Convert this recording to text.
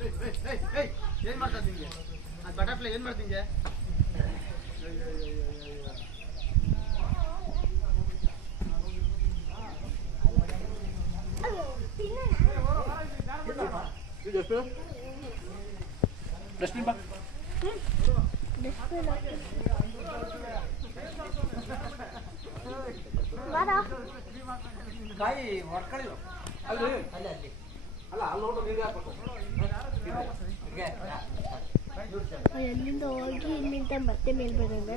ಏನ್ ಮಾಡ್ತಾ ನಿಂಗೆ ಅದು ಬಟರ್ಫ್ಲೈ ಏನ್ ಮಾಡ್ತಿಂಗೆ ಡಸ್ಟ್ಬಿನ್ ಬಾ ಕಾಯಿ ಹೊಡ್ಕೊಳ್ಳಿ ಅಲ್ರಿ ಅಲ್ಲಿ ಅಲ್ಲಿ ಅಲ್ಲ ಅಲ್ಲಿ ನೋಡು ನೀರು ಹಾಕ್ಬೇಕು ಎಲ್ಲಿಂದ ಹೋಗಿ ಇಲ್ಲಿಂದ ಮತ್ತೆ ಮೇಲ್ ಬರೋಣ